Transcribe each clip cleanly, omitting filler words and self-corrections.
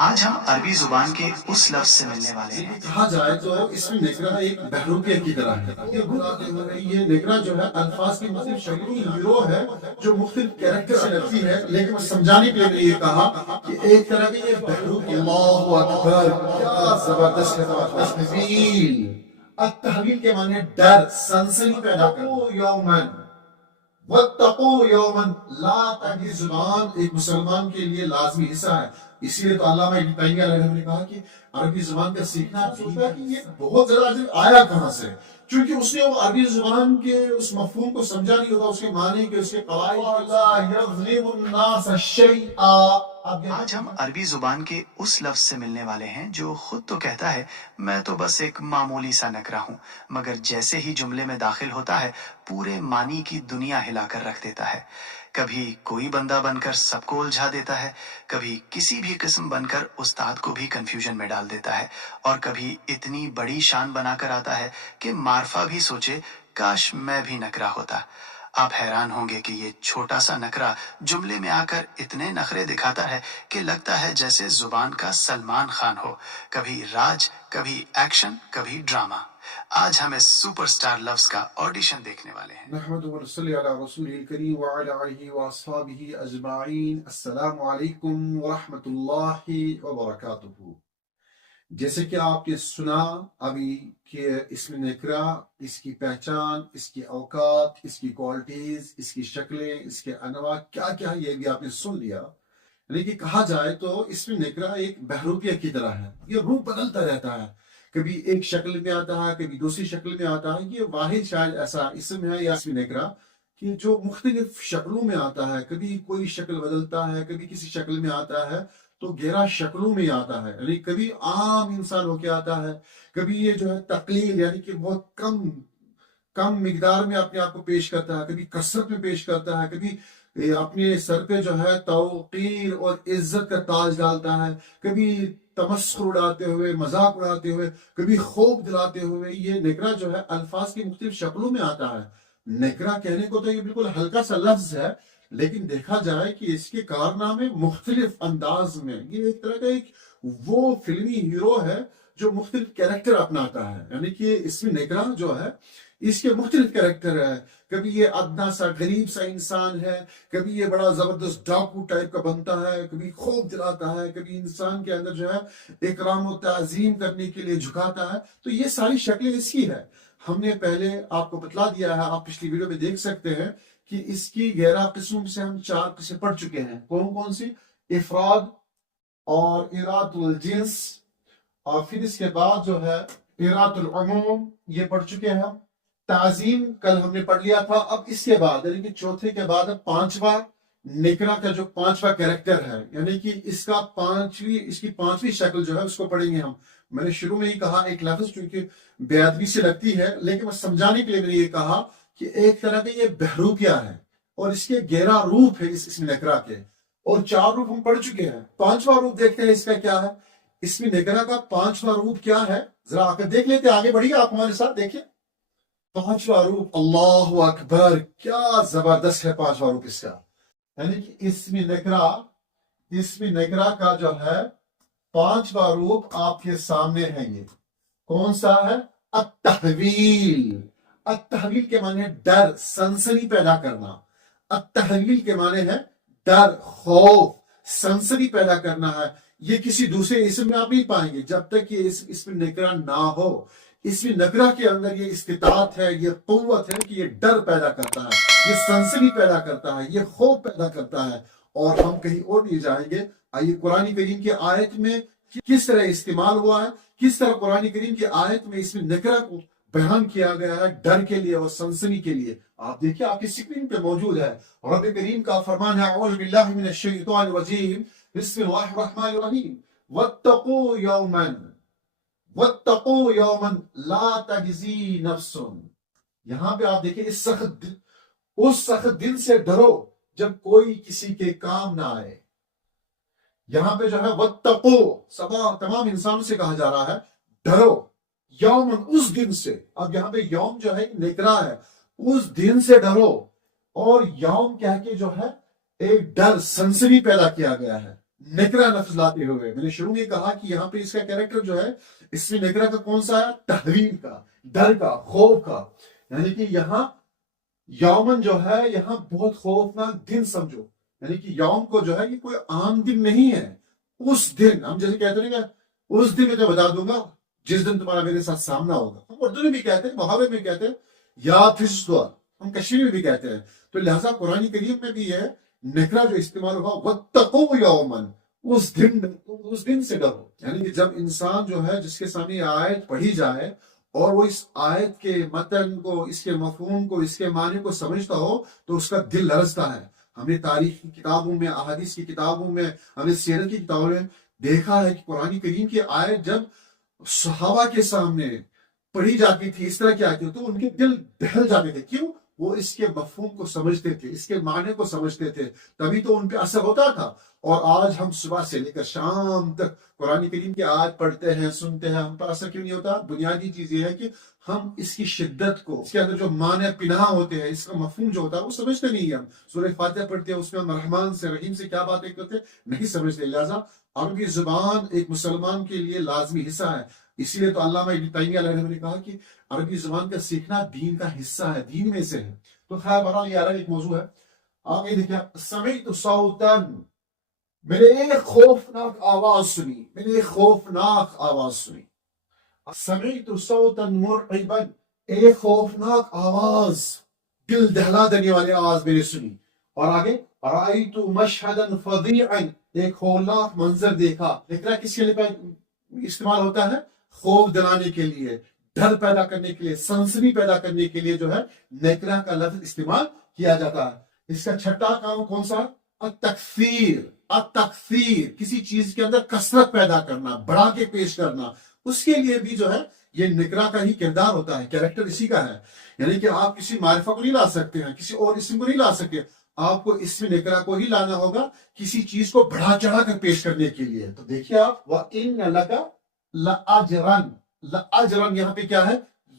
آج ہم عربی زبان کے اس لفظ سے ملنے والے ہیں کہا جائے تو اس میں نکرا ایک بہروپیہ کی طرح ہے۔ یہ نکرا جو ہے الفاظ کی مختلف شکلوں کی گروہ ہے جو مختلف کیریکٹر سے لگتی ہے، لیکن سمجھانے کے لیے میں نے یہ کہا کہ ایک طرح کا یہ بہروپیہ۔ اللہ اکبر، کیا زبردست ہے تحویل۔ التحویل کے معنی ڈر، سنسنی پیدا کرنا۔ یومن وَاتَّقُوا يَوْمًا لا تَجْزِي، زبان ایک مسلمان کے لیے لازمی حصہ ہے۔ اسی لیے تو علامہ ابن تیمیہ علیہ السلام نے کہا کہ عربی زبان کا سیکھنا سوچتا ہے کہ یہ بہت زیادہ عجیب آیا کہاں سے، چونکہ اس نے وہ عربی زبان کے اس مفہوم کو سمجھا نہیں ہوتا، اس کے معنی کے، اس کے قواعد۔ يَظْلِمُ النَّاسَ شَيْئًا۔ آج ہم عربی زبان کے اس لفظ سے ملنے والے ہیں جو خود تو کہتا ہے میں تو بس ایک معمولی سا نکرہ ہوں، مگر جیسے ہی جملے میں داخل ہوتا ہے پورے معنی کی دنیا ہلا کر رکھ دیتا ہے۔ کبھی کوئی بندہ بن کر سب کو الجھا دیتا ہے، کبھی کسی بھی قسم بن کر استاد کو بھی کنفیوژن میں ڈال دیتا ہے، اور کبھی اتنی بڑی شان بنا کر آتا ہے کہ معرفہ بھی سوچے کاش میں بھی نکرہ ہوتا۔ آپ حیران ہوں گے کہ یہ چھوٹا سا نکرہ جملے میں آ کر اتنے نخرے دکھاتا ہے کہ لگتا ہے جیسے زبان کا سلمان خان ہو، کبھی راج، کبھی ایکشن، کبھی ڈرامہ۔ آج ہم اس سپر سٹار لفظ کا آڈیشن دیکھنے والے ہیں۔ نحمد و نصلی علی رسول الکریم وعلی آلہ واصحابہ اجمعین۔ السلام علیکم ورحمۃ اللہ وبرکاتہ۔ جیسے کہ آپ نے سنا ابھی کہ اسم نکرہ، اس کی پہچان، اس کی اوقات، اس کی کوالٹیز، اس کی شکلیں، اس کے انواع کیا کیا ہے، یہ بھی آپ نے سن لیا۔ یعنی کہ کہا جائے تو اسم نکرہ ایک بہروپیہ کی طرح ہے، یہ روپ بدلتا رہتا ہے، کبھی ایک شکل میں آتا ہے، کبھی دوسری شکل میں آتا ہے۔ یہ واحد شاید ایسا اسم ہے یا اسم نکرہ کہ جو مختلف شکلوں میں آتا ہے، کبھی کوئی شکل بدلتا ہے، کبھی کسی شکل میں آتا ہے تو 11 شکلوں میں آتا ہے، یعنی کبھی عام انسان ہو کے آتا ہے، کبھی یہ جو ہے تقلیل یعنی کہ بہت کم مقدار میں اپنے آپ کو پیش کرتا ہے، کبھی کثرت میں پیش کرتا ہے، کبھی اپنے سر پہ جو ہے توقیر اور عزت کا تاج ڈالتا ہے، کبھی تمسخر اڑاتے ہوئے، مذاق اڑاتے ہوئے، کبھی خوف دلاتے ہوئے۔ یہ نکرہ جو ہے الفاظ کی مختلف شکلوں میں آتا ہے۔ نکرہ کہنے کو تو یہ بالکل ہلکا سا لفظ ہے، لیکن دیکھا جائے کہ اس کے کارنامے مختلف انداز میں، یہ ایک طرح کا ایک وہ فلمی ہیرو ہے جو مختلف کیریکٹر اپناتا ہے۔ یعنی کہ اس میں نکرہ جو ہے اس کے مختلف کیریکٹر ہے، کبھی یہ ادنا سا غریب سا انسان ہے، کبھی یہ بڑا زبردست ڈاکو ٹائپ کا بنتا ہے، کبھی خوف دلاتا ہے، کبھی انسان کے اندر جو ہے اکرام و تعظیم کرنے کے لیے جھکاتا ہے۔ تو یہ ساری شکلیں اس کی ہے۔ ہم نے پہلے آپ کو بتلا دیا ہے، آپ پچھلی ویڈیو میں دیکھ سکتے ہیں کہ اس کی 11 قسموں سے ہم 4 قسمیں پڑھ چکے ہیں۔ کون کون سی؟ افراد اور اراد الجنس، اور پھر اس کے بعد جو ہے اراد العموم، یہ پڑھ چکے ہیں ہم۔ تعظیم کل ہم نے پڑھ لیا تھا۔ اب اس کے بعد یعنی کہ چوتھے کے بعد اب پانچواں نکرہ کا جو پانچواں کیریکٹر ہے، یعنی کہ اس کی پانچویں شکل جو ہے اس کو پڑھیں گے ہم۔ میں نے شروع میں ہی کہا ایک لفظ چونکہ بے ادبی سے لگتی ہے، لیکن بس سمجھانے کے لیے میں نے یہ کہا کہ ایک طرح کا یہ بہروپیہ ہے اور اس کے 11 روپ ہے اس اسم نکرہ کے، اور 4 روپ ہم پڑھ چکے ہیں۔ پانچواں روپ دیکھتے ہیں اس کا کیا ہے۔ اسم نکرہ کا پانچواں روپ کیا ہے، ذرا آ کر دیکھ لیتے ہیں، آگے بڑھیے آپ ہمارے ساتھ دیکھیں۔ پانچواں روپ، اللہ اکبر، کیا زبردست ہے پانچواں روپ اس کا۔ یعنی کہ اسم نکرہ کا جو ہے پانچواں روپ آپ کے سامنے ہے۔ یہ کون سا ہے؟ التحویل۔ التحویل کے معنی ہے ڈر، سنسنی پیدا کرنا۔ التحویل کے معنی ہے ڈر، خوف، سنسنی پیدا کرنا ہے۔ یہ کسی دوسرے اسم میں آپ نہیں پائیں گے جب تک یہ اسم نکرہ نہ ہو۔ اسم نکرہ کے اندر یہ استطاعت ہے، یہ قوت ہے کہ یہ ڈر پیدا کرتا ہے، یہ سنسنی پیدا کرتا ہے، یہ خوف پیدا کرتا ہے۔ اور ہم کہیں اور نہیں جائیں گے، آئیے قرآن کریم کی آیت میں کس طرح استعمال ہوا ہے، کس طرح قرآن کریم کی آیت میں اسم نکرہ کو بیان کیا گیا ہے ڈر کے لیے اور سنسنی کے لیے۔ آپ دیکھیں، آپ کی سکرین پہ موجود ہے، رب کریم کا فرمان ہے، اعوذ باللہ من الشیطان الرجیم، بسم اللہ الرحمن الرحیم، واتقوا یوما واتقوا یوما لا تجزی نفس۔ یہاں پہ آپ دیکھیں، اس سخت دن سے ڈرو جب کوئی کسی کے کام نہ آئے۔ یہاں پہ جو ہے واتقوا تمام انسانوں سے کہا جا رہا ہے ڈرو، یومن اس دن سے۔ اب یہاں پہ یوم جو ہے نکرہ ہے، اس دن سے ڈرو، اور یوم کہہ کے جو ہے ایک ڈر، سنسنی پیدا کیا گیا ہے۔ نکرا لفظ لاتے ہوئے. میں نے شروع میں کہا کہ یہاں پہ اس کا کیریکٹر جو ہے اس میں نکرا کا کون سا ہے؟ تحویل کا، ڈر کا، خوف کا. یعنی کہ یہاں یومن جو ہے یہاں بہت خوفناک دن سمجھو. یعنی کہ یوم کو جو ہے یہ کوئی عام دن نہیں ہے. اس دن ہم جیسے کہتے ہیں کہ اس دن میں تو بتا دوں گا جس دن تمہارا میرے ساتھ سامنا ہوگا. ہم اردو میں بھی کہتے ہیں، محاورے میں کہتے ہیں، یا فسدوا ہم کشمیری میں بھی کہتے ہیں. تو لہٰذا قرآن کریم میں بھی یہ نکرا جو استعمال ہوا وَاتَّقُوا یومن، اس دن سے ڈرو. یعنی کہ جب انسان جو ہے جس کے سامنے آیت پڑھی جائے اور وہ اس آیت کے متن کو، اس کے مفہوم کو، اس کے معنی کو سمجھتا ہو تو اس کا دل لرزتا ہے. ہم نے تاریخ کی کتابوں میں، احادیث کی کتابوں میں، ہم نے سیرت کی کتابوں میں دیکھا ہے کہ قرآن کریم کی آیت جب صحابہ کے سامنے پڑھی جاتی تھی، اس طرح کی آتی تو ان کے دل دہل جاتے تھے. کیوں؟ وہ اس کے مفہوم کو سمجھتے تھے، اس کے معنی کو سمجھتے تھے، تبھی تو ان پہ اثر ہوتا تھا. اور آج ہم صبح سے لے کر شام تک قرآن کریم کی آیت پڑھتے ہیں، سنتے ہیں، ہم پر اثر کیوں نہیں ہوتا؟ بنیادی چیز یہ ہے کہ ہم اس کی شدت کو، اس کے اندر جو معنی پنہا ہوتے ہیں، اس کا مفہوم جو ہوتا ہے وہ سمجھتے نہیں. ہم سورہ فاتحہ پڑھتے ہیں، اس میں ہم رحمان سے، رحیم سے کیا باتیں کرتے نہیں سمجھتے. لہٰذا عربی زبان ایک مسلمان کے لیے لازمی حصہ ہے. اسی لیے تو علامہ ابن تیمیہ علیہ الرحمہ نے کہا کہ عربی زبان کا سیکھنا دین کا حصہ ہے، دین میں سے ہے. تو خیر بہرحال یہ الگ ایک موضوع ہے. آگے دیکھیں، سمعت صوتا، میں نے ایک خوفناک آواز سنی، میں نے ایک خوفناک آواز سنی. سمعت صوتا مرعبا، ایک خوفناک آواز، دل دہلا دینے والی آواز میں نے سنی. اور آگے رأیت مشہدا فظیعا، ایک ہولناک منظر دیکھا. نکرا کس کے لیے استعمال ہوتا ہے؟ خوف دلانے کے لیے، ڈر پیدا کرنے کے لیے، سنسنی پیدا کرنے کے لیے جو ہے نکرا کا لفظ استعمال کیا جاتا ہے. اس کا چھٹا کام کون سا؟ التکثیر. التکثیر، کسی چیز کے اندر کثرت پیدا کرنا، بڑھا کے پیش کرنا، اس کے لیے بھی جو ہے یہ نکرا کا ہی کردار ہوتا ہے، کیریکٹر اسی کا ہے. یعنی کہ آپ کسی معرفہ کو نہیں لا سکتے ہیں، کسی اور اسم کو نہیں لا سکتے، آپ کو اسم نکرا کو ہی لانا ہوگا کسی چیز کو بڑھا چڑھا کر پیش کرنے کے لیے. تو دیکھیے آپ وَإِنَّ لَكَ لَأَجْرًا، لَأَجْرًا یہاں پہ کیا ہے؟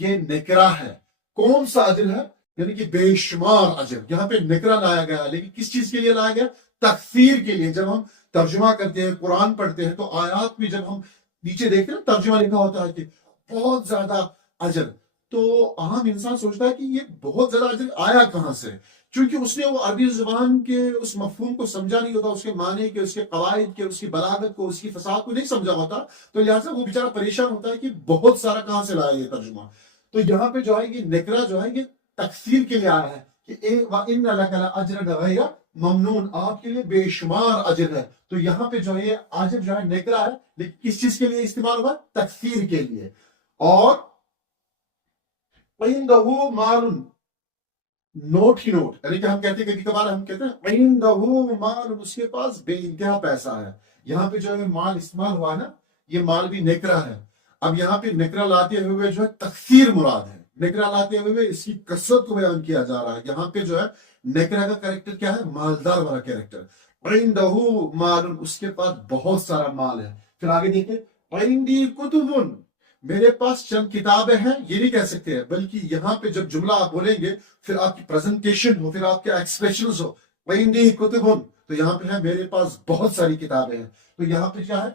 یہ نکرا ہے. کون سا اجر ہے؟ یعنی کہ بے شمار اجر. یہاں پہ نکرا لایا گیا، لیکن کس چیز کے لیے لایا گیا؟ تکثیر کے لیے. جب ہم ترجمہ کرتے ہیں، قرآن پڑھتے ہیں، تو آیات میں جب ہم نیچے دیکھتے ہیں ترجمہ لکھا ہوتا ہے کہ بہت زیادہ اجر، تو عام انسان سوچتا ہے کہ یہ بہت زیادہ اجر آیا کہاں سے؟ چونکہ اس نے وہ عربی زبان کے اس مفہوم کو سمجھا نہیں ہوتا، اس کے معنی کے، اس کے قواعد کے، اس کی بلاغت کو، اس کی فصاحت کو نہیں سمجھا ہوتا. تو لہٰذا وہ بیچارہ پریشان ہوتا ہے کہ بہت سارا کہاں سے لایا یہ ترجمہ. تو یہاں پہ جو ہے یہ نکرا جو ہے یہ تکثیر کے لیے آیا ہے کہ وَإِنَّ لَكَ لَأَجْرًا غَيْرَ ممنون، آپ کے لیے بے شمار اجر ہے. تو یہاں پہ جو ہے اجر جو ہے نکرا ہے، لیکن کس چیز کے لیے استعمال ہوا؟ تکثیر کے لیے. اور عِندَهُ مَالٌ، نوٹ ہی نوٹ. یعنی کہ ہم کہتے ہیں کبھی کبھار ہم کہتے ہیں عِندَهُ مَالٌ، اس کے پاس بے انتہا پیسہ ہے. یہاں پہ جو ہے مال استعمال ہوا نا، یہ مال بھی نکرا ہے. اب یہاں پہ نکرا لاتے ہوئے جو ہے تکثیر مراد ہے. نکرا لاتے ہوئے اس کی کثرت کو بیان کیا جا رہا ہے. یہاں پہ جو ہے نکرا کا کریکٹر کیا ہے؟ مالدار والا کریکٹر. عِندَهُ مَالٌ، اس کے پاس بہت سارا مال ہے. پھر آگے دیکھیں عِندِي کُتُبٌ، میرے پاس چند کتابیں ہیں، یہ نہیں کہہ سکتے ہیں، بلکہ یہاں پہ جب جملہ آپ بولیں گے پھر آپ کی پریزنٹیشن ہو، پھر آپ کے ایکسپریشنز ہو. عِندِي کُتُبٌ، تو یہاں پہ ہے میرے پاس بہت ساری کتابیں ہیں. تو یہاں پہ کیا ہے؟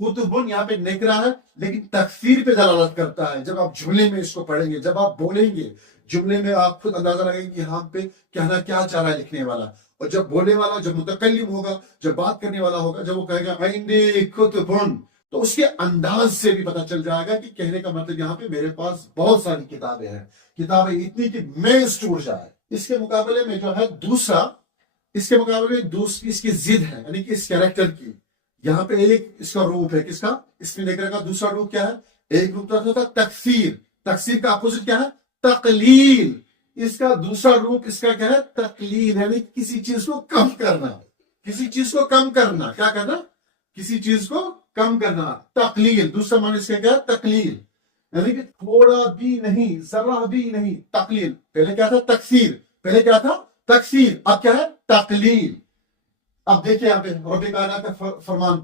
کتبن یہاں پہ نکرا ہے لیکن تکثیر پہ دلالت کرتا ہے. جب آپ جملے میں اس کو پڑھیں گے، جب آپ بولیں گے جملے میں، آپ خود اندازہ لگائیں گے یہاں پہ کہنا کیا چاہ رہا ہے لکھنے والا. اور جب بولنے والا، جب متکلم ہوگا، جب بات کرنے والا ہوگا، جب وہ کہے گا عندی کتبن، تو اس کے انداز سے بھی پتہ چل جائے گا کہ کہنے کا مطلب یہاں پہ میرے پاس بہت ساری کتابیں ہیں، کتابیں اتنی کہ میز ٹوٹ جائے. اس کے مقابلے میں جو ہے دوسرا، اس کے مقابلے میں دوسری اس کی ضد ہے، یعنی کہ اس کیریکٹر کی. یہاں پہ ایک اس کا روپ ہے، کس کا؟ اس میں نکرا کا دوسرا روپ کیا ہے؟ ایک روپ ہوتا ہے تکثیر. تکثیر کا اپوزٹ کیا ہے؟ تقلیل. اس کا دوسرا روپ اس کا کیا ہے؟ تقلیل، یعنی کسی چیز کو کم کرنا. کسی چیز کو کم کرنا، کیا کرنا؟ کسی چیز کو کم کرنا. تقلیل دوسرا معنی اس کا کیا ہے؟ تقلیل، یعنی کہ تھوڑا بھی نہیں، ذرا بھی نہیں. تقلیل، پہلے کیا تھا؟ تکثیر. پہلے کیا تھا؟ تکثیر. اب کیا ہے؟ تقلیل. اب دیکھیں یہاں پہ رب کائنات کا فرمان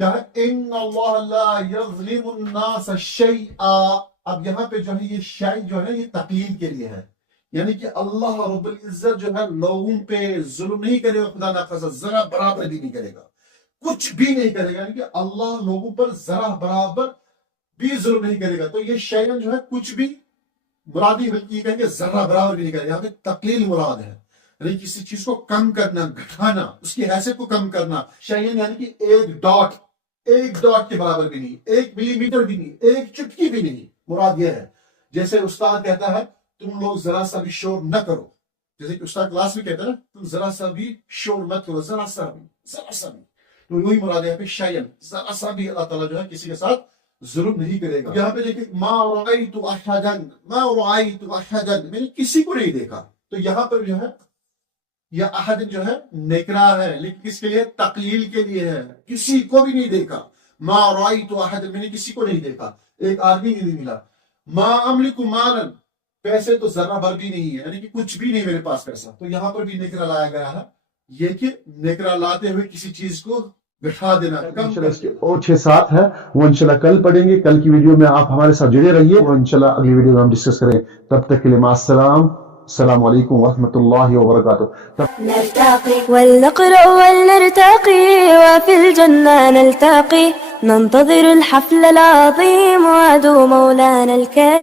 کیا ہے؟ ان اللہ لا یظلم الناس شیئا. اب یہاں پہ جو ہے یہ شیء جو ہے یہ تقلیل کے لیے ہے، یعنی کہ اللہ رب العزت جو ہے لوگوں پہ ظلم نہیں کرے گا، خدا نخواستہ ذرا برابر بھی نہیں کرے گا. کچھ بھی نہیں کرے گا، یعنی کہ اللہ لوگوں پر ذرا برابر بھی ظلم نہیں کرے گا. تو یہ شیئن جو ہے کچھ بھی مرادی بلکہ یہ کہیں گے ذرا برابر بھی نہیں کرے گا. یہاں پہ تقلیل مراد ہے، یعنی کسی چیز کو کم کرنا، گھٹانا، اس کی حیثیت کو کم کرنا. شیئن یعنی کہ ایک ڈاٹ کے برابر بھی نہیں، 1 ملی میٹر بھی نہیں، 1 چٹکی بھی نہیں. مراد یہ ہے جیسے استاد کہتا ہے تم لوگ ذرا سا بھی شور نہ کرو، جیسے کہ استاد کلاس میں کہتا ہے نا تم ذرا سا بھی شور مت کرو، ذرا سا بھی. تو وہی مراد ہے یہاں پہ شیئن، ذرا سا بھی اللہ تعالیٰ جو ہے کسی کے ساتھ ظلم نہیں کرے گا. یہاں پہ دیکھیں ما رأیت احدا، میں نے کسی کو نہیں دیکھا. تو یہاں پر جو ہے یہ احد جو ہے نکرا ہے، لیکن کس کے لیے؟ تقلیل کے لیے ہے. کسی کو بھی نہیں دیکھا. ما رأیت احدا، میں نے کسی کو نہیں دیکھا، ایک آدمی نہیں ملا. ما املک مالا، پیسے تو ذرا بھر بھی نہیں ہے، یعنی کہ کچھ بھی نہیں میرے پاس پیسہ. تو یہاں پر بھی نکرا لایا گیا ہے، یہ کہ نکرا لاتے ہوئے کسی چیز کو بٹھا دینا. اور 6-7 ہے وہ انشاءاللہ کل پڑھیں گے. کل کی ویڈیو میں آپ ہمارے ساتھ جڑے رہیے اور انشاءاللہ اگلی ویڈیو میں ہم ڈسکس کریں. تب تک کے لیے مع السلام، السلام علیکم ورحمۃ اللہ وبرکاتہ. نلتقي ولنقرأ ولنرتقي وفي الجنة نلتقي ننتظر الحفل العظيم وعدو مولانا الكريم.